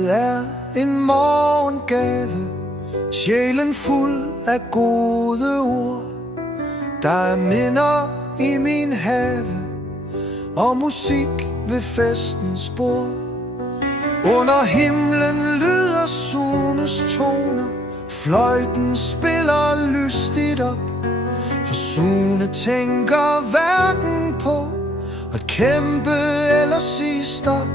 Livet er en morgengave, sjælen fuld af gode ord. Der er minder i min have og musik ved festens bord. Under himlen lyder Sunes toner, fløjten spiller lystigt op. For Sune tænker hverken på at kæmpe eller sige stop.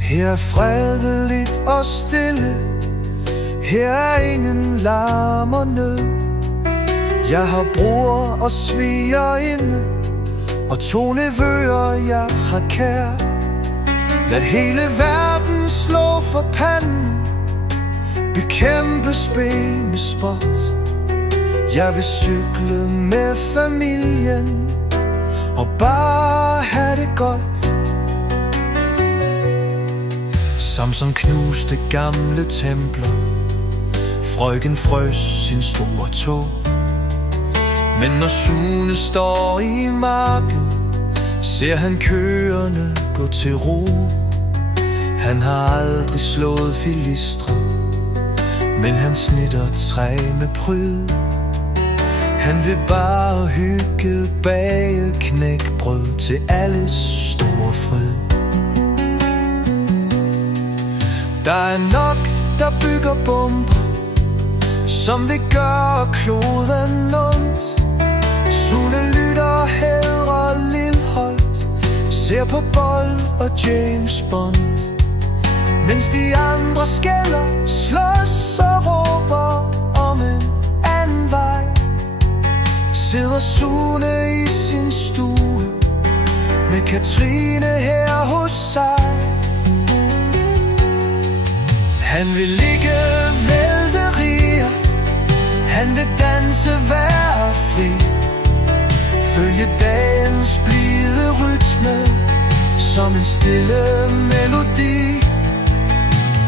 Her er fredeligt og stille, her er ingen larm og nød. Jeg har bror og svigerinde og 2 nevøer jeg har kær. Lad hele verden slå for panden, bekæmpe spil med spot. Jeg vil cykle med familien og bare have det godt. Samson knuste gamle templer, frøken frøs sin store tog. Men når Sune står i marken, ser han køerne gå til ro. Han har aldrig slået filistre, men han snitter træ med pryd. Han vil bare hygge, bage knækbrød til alles store fryd. Der er nok, der bygger bomber, som vil gøre kloden ondt. Sune lytter, hædrer Lilholt, ser på Bold og James Bond. Mens de andre skælder, slås og råber om en anden vej, sidder Sune i sin stue med Katrine her hos sig. Han vil ligge vælterier, han vil danse, være fri, følge dagens blide rytme som en stille melodi.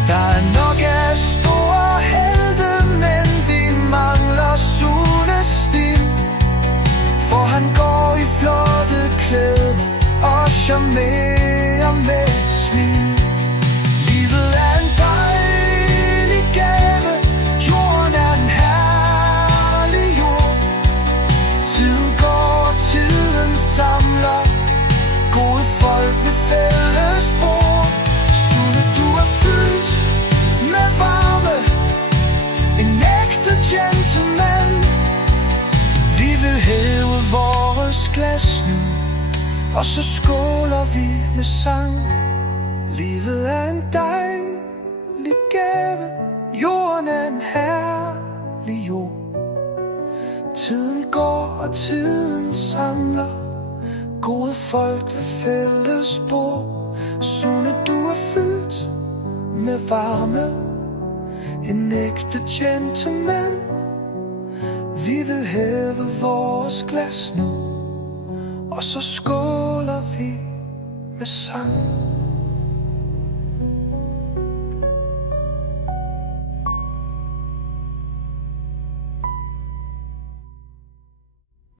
Der er nok af store helte, men de mangler Sunes stil. For han går i flotte klæder og charmerer med et smil. Livet er en dejlig gave, jorden er en herlig jord. Tiden går, tiden samler gode folk ved fælles bord. Sune, du er fyldt med varme, en ægte gentleman. Vi vil hæve vores glas nu, og så skåler vi med sang. Livet er en dejlig gave, jorden er en herlig jord. Tiden går, og tiden samler gode folk ved fælles bord. Sune, du er fyldt med varme, en ægte gentleman. Vi vil hæve vores glas nu, og så skåler vi med sang.